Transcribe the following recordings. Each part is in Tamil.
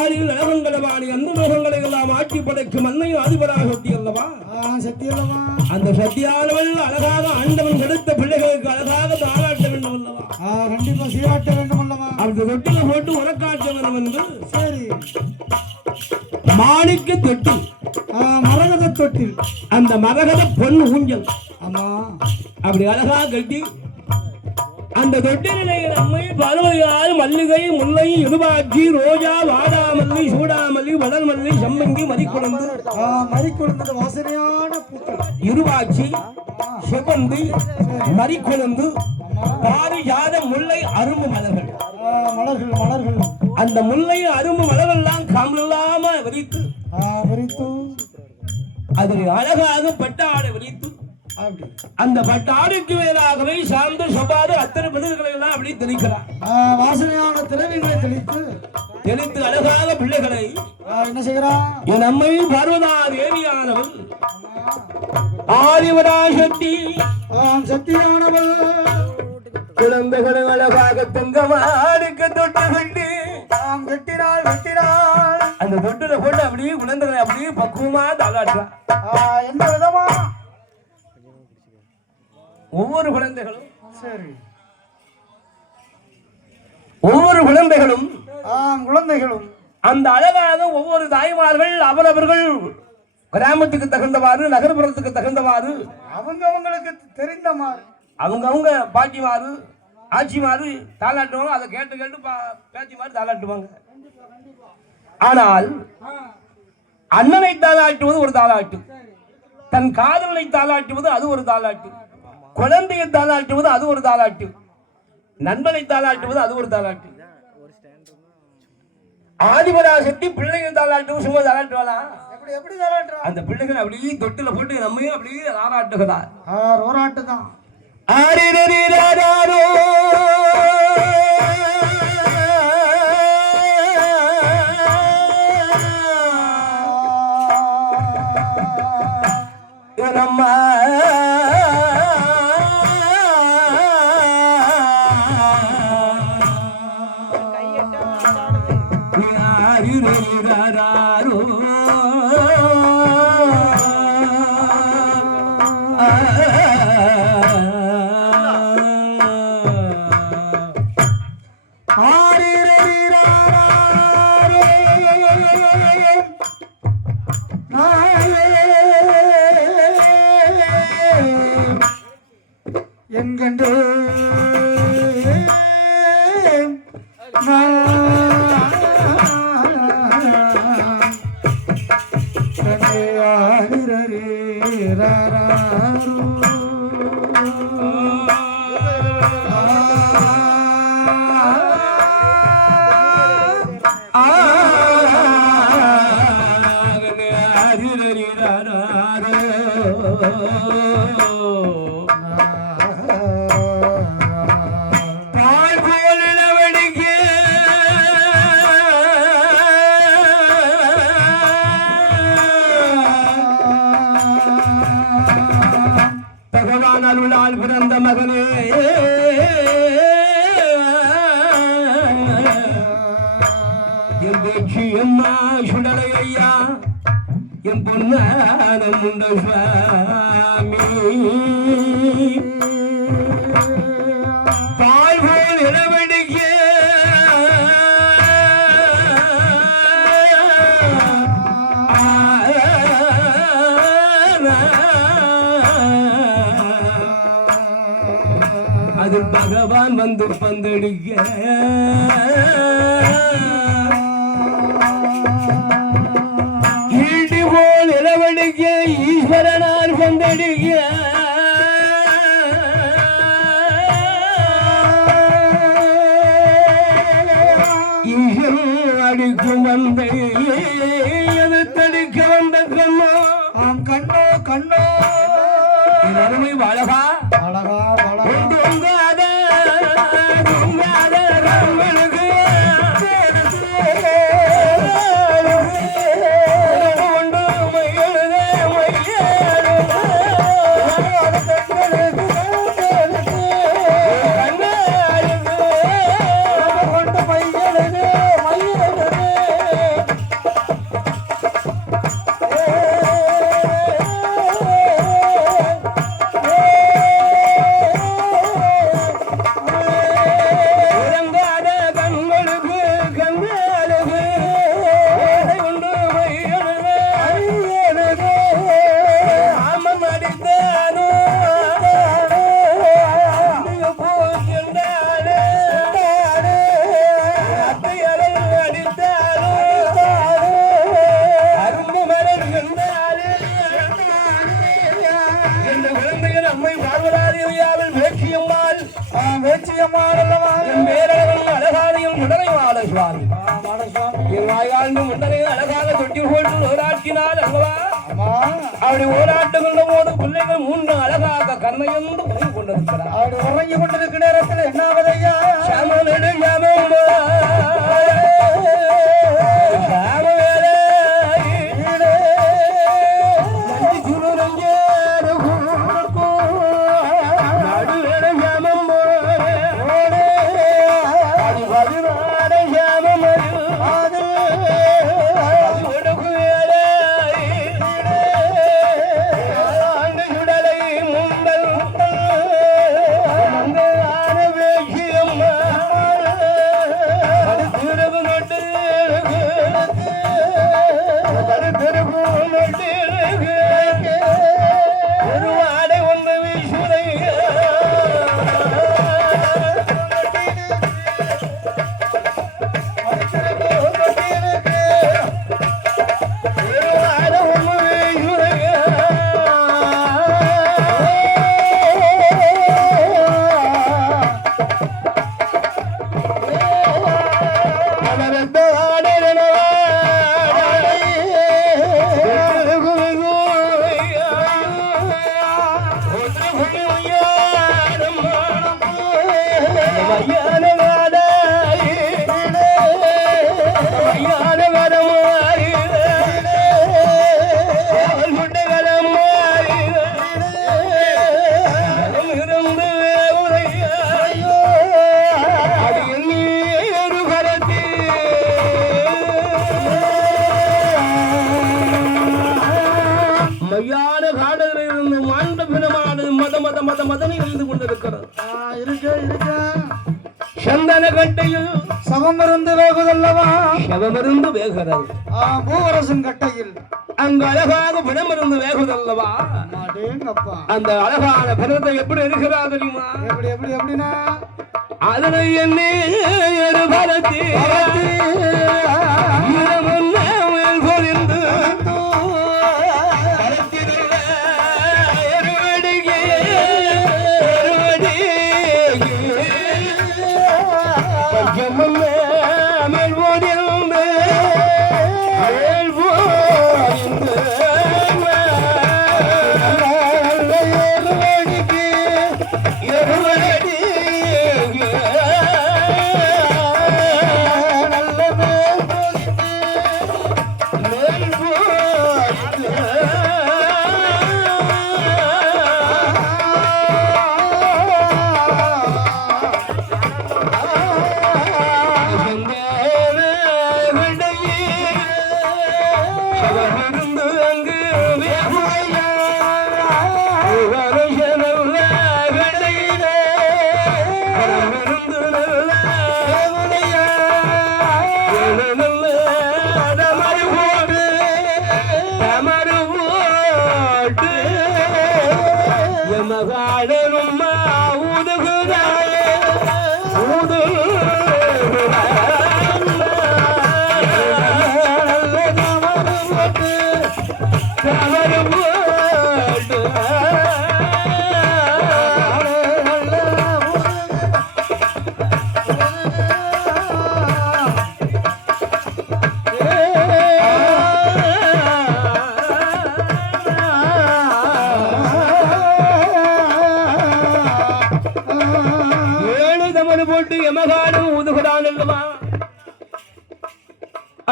ஆறில் அழகங்கடவாணி அந்த மேகங்களை எல்லாம் ஆட்சி படைக்கும் அன்னையும் அதிபராக சக்தி அல்லவா? சக்தி அல்லவா? அந்த சக்தியானவள் அழகாக ஆண்டவன் கொடுத்த பிள்ளைகளுக்கு அழகாக தாளாட்ட வேண்டும் அல்லவா? கண்டிப்பா சீராட்ட வேண்டும் அல்லவா? அந்த தொட்டில போட்டு உனக்காட்ட வேண்டும் என்று சரி மாணிக்க தொட்டில், மரகத தொட்டில், அந்த மரகத பொன் ஊஞ்சல் ஆமா அப்படி அழகா கட்டி அந்த தொட்டிலை அம்மை பறவையால் மல்லிகை முல்லை இருபாட்சி ரோஜா வாடாமல்லி சூடாமல்லி வடல் மல்லி சம்மங்கி மறிக்குழந்து வாசனையான பூக்கள் இருபாட்சி செவந்தி மறிக்குழந்து பாரிஜாத முல்லை அரும்பு மலர்கள் மலர்கள் மலர்கள் அந்த முல்லை அரும்பு மலரெல்லாம் காமில்லாம விரித்து அதில் அழகாக பட்டாடை விரித்து அந்த பட்டாடைக்கு மேலாகவே சார்ந்த சொபாது அத்தனை பிள்ளைகளை எல்லாம் அப்படி தெளிக்கிறார். வாசனையான திரவியங்களை தெளித்து அழகாக பிள்ளைகளை என்ன செய்கிறான்? என் அம்மை பர்வதா தேவியானவள் ஆதிவராசக்தி சக்தியானவள் குழந்தைகளை அழகாக தொங்கமாடுக்க தொட்டு கட்டி வெட்டினாள் அந்த தொட்டுல போட்டு அப்படியே குழந்தைகளை அப்படியே பக்குவமா தாளாட்டுறான். எந்த விதமா? ஒவ்வொரு குழந்தைகளும் அந்த அழகாக ஒவ்வொரு தாய்மார்கள் அவரவர்கள் கிராமத்துக்கு தகுந்தவாறு நகர்ப்புறத்துக்கு தகுந்தவாறு அவங்களுக்கு தெரிந்தமாறு அவங்க பாட்டிமாறு ஆட்சிமாறு தாளாட்டுவாங்க. அதை கேட்டு பேச்சிமாறு தாளாட்டுவாங்க. ஆனால் அண்ணனை தாளாட்டுவது ஒரு தாளாட்டு, தன் காதலனை தாளாட்டுவது அது ஒரு தாளாட்டு, குழந்தையை தாளாட்டுவது அது ஒரு தாளாட்டு, நண்பனை தாளாட்டுவது அது ஒரு தாளாட்டு. ஆதிபராசக்தி பிள்ளைகளை தாளாட்டுவது சும்மா தாளாட்டுவாளா? எப்படி தாளாட்டுறா? அந்த பிள்ளைகள் அப்படியே தொட்டில போட்டு நம்மையும் அப்படியே தாளாட்டுகிறார். ரோராட்டுதான். நம்ம என்கண்டு அருளால் பிறந்த மகனே என் பேச்சு அம்மா சுடலை ஐயா என் பொன்னான முண்ட சுவாமி தாய் போல் இளவடிக்க அதில் பகவான் வந்து பந்தடிக்க ஈட்டி போல் இளவடிக்க ஈஸ்வரனார் பந்தடிக்க ஈசன் அடிக்கும் வந்தை அது தடிக்க வந்த கண்ணோ கண்ணோ கண்ணோ அருமை அழகா அழகா பேச்சியம்மாடல்லவா என் பேரழகன் அழகாதையும் உடலை மாட சுவாமி மாடசுவாமி என் வாயாண்டு முன்னரை அழகாக தொட்டி போட்டு ஓராட்டினால் அல்லவா ஆமா அப்படி ஓராட்டு கொண்ட போது பிள்ளைகள் 3 அழகாக கண்ணையொன்று உறங்கி கொண்டிருக்கிறார் அப்படி உறங்கி கொண்டிருக்கிற நேரத்தில் என்ன ஆவதையா சாமனடு மையான காடலில் இருந்து மாண்ட பிணமானது மதனை எழுந்து கொண்டிருக்கிறது சந்தன கட்டையில் சவமிருந்து வேகுதல்லவா சவமிருந்து வேகிறது பூவரசன் கட்டையில் அங்க அழகாக பிணமிருந்து வேகுதல்லவா அடேங்கப்பா அந்த அழகான பிணத்தை எப்படி இருக்கிறார் தெரியுமா எப்படி எப்படி எப்படின்னா அதனை எண்ணி ஒரு பலத்தி போட்டு எமகாடும் ஊதுகிறான் அல்லவா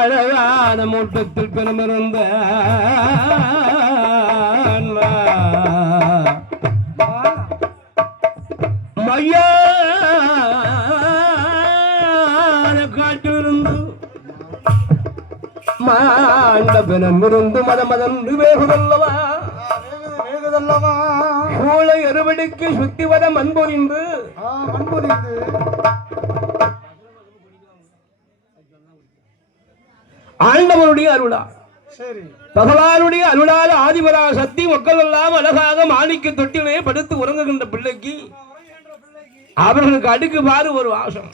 அழகான மூட்டத்தில் பிறமிருந்த மையான காட்டிலிருந்து மாண்ட பிணமிருந்து மதமதன்று வேகுதல்லவா சூளை அறுவடைக்கு சுத்தி வர மண்பொறிந்து ஆண்டவனுடைய அருளா பகவானுடைய அருளால் ஆதிபரா சக்தி மக்கள் எல்லாம் அழகாக மாணிக்க தொட்டிலே படுத்து உறங்குகின்ற பிள்ளைக்கு அவர்களுக்கு அடுக்கு பாரு ஒரு வாசம்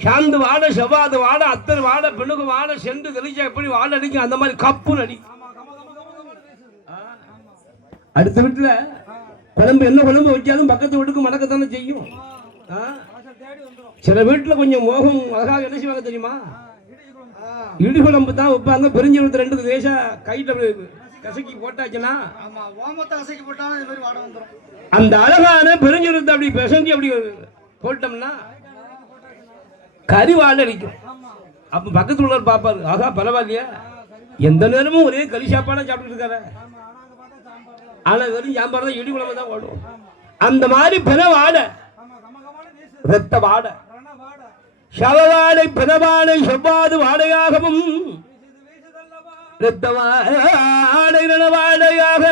சாந்து வாட செவ்வாது வாட அத்தர் வாட பெண்ணுக்கு வாட சென்று தெளிச்சா எப்படி வாட அடிக்கும் அந்த மாதிரி கப்பு அடி அடுத்த வீட்டுல குழம்பு என்ன குழம்பு வச்சாலும் பக்கத்து வீட்டுக்கு மணக்கத்தானே செய்யும். ஆ? சில வீட்டுல கொஞ்சம் மோகம் அழகாக என்ன செய்வாங்க தெரியுமா? இடி குழம்பு தான் வைப்பாங்க. பெருஞ்சீரகத்தை 2 தேசா கையில கசக்கி போட்டாச்சுன்னா ஆமா ஓமத்தை அசைக்கி போட்டாலும் இது மாதிரி வாடை வந்துரும். அந்த அழகான பெருஞ்சீரகத்தை அப்படி பிசைஞ்சு அப்படி போட்டோம்னா கறி வாடை அடிக்கும். அப்ப பக்கத்துல உள்ளவர் பாப்பாரு, ஆகா பரவாயில்லையா, எந்த நேரமும் ஒரே கறி சாப்பாடா சாப்பிட்டு இருக்காரு. ஆனா வெறும் சாம்பார் தான், இடி குழம்பு தான் ஓடும். அந்த மாதிரி பிற வாடை, ரத்த வாடை, சவவாடை, பிறவாடை, செவ்வாது வாடையாகவும் ரத்த வாடை வாடையாக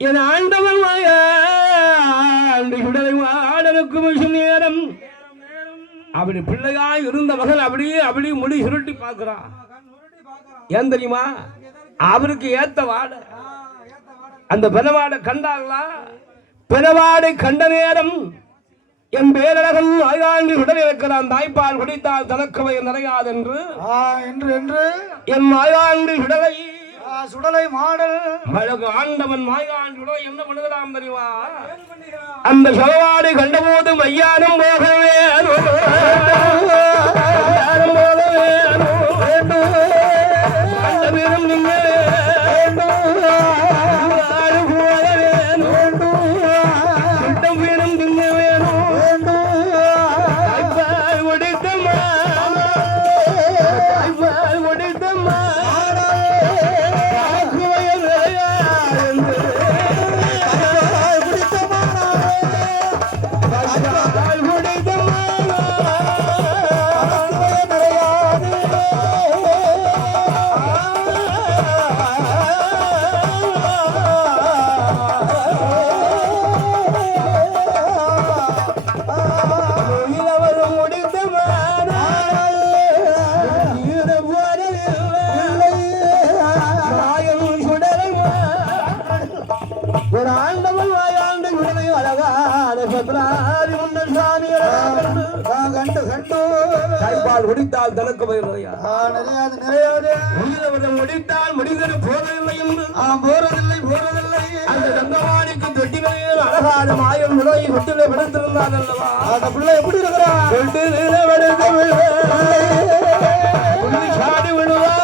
என் ஆண்டவன் உடலை வாடனுக்கும் நேரம் அப்படி பிள்ளையாய் இருந்த மகன் அப்படியே முடி சுருட்டி பார்க்கிறான். ஏன் தெரியுமா? அவருக்கு ஏத்த வாடை. அந்த பிறவாடை கண்டாங்களா? பிறவாடை கண்ட நேரம் என் பேரழகன் ஆய்வாண்டி உடலை வைக்கிறான். தாய்ப்பால் குடித்தால் தனக்கவை நிறையாது என்று என்று என் மாயாண்டி உடலை சுடலை மாடல் அழகு ஆண்டவன் மாயாண்டி உடலை என்ன பண்ணுகிறான் தெரியுமா? அந்த செலவாடை கண்டபோது மையானம் போகவே முடித்தால் தனக்கு முடித்தால் முடிதல் போவதில்லை என்று போறதில்லை அந்த தங்கவாணிக்கு தொட்டிலையில் அழகான மாயம் நுழையை தொட்டிலே படுத்திருந்தார் அல்லவா? அந்த பிள்ளை எப்படி இருக்கிறான்? சாடி விடுவார்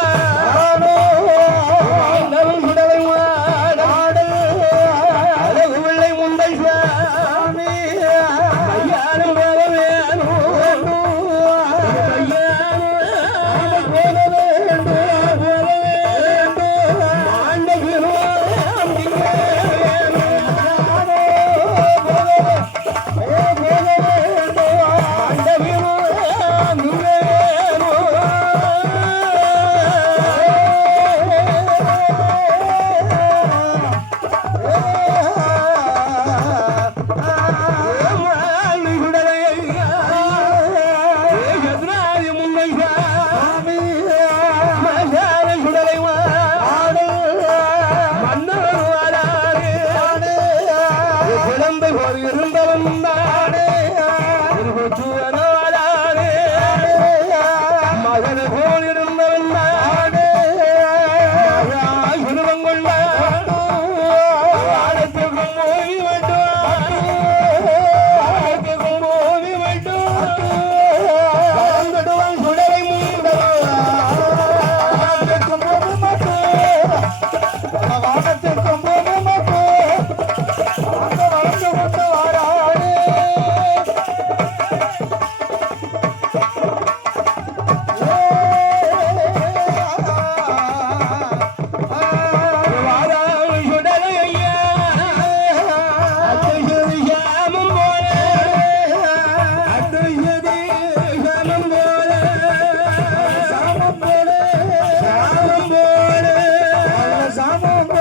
சாமம்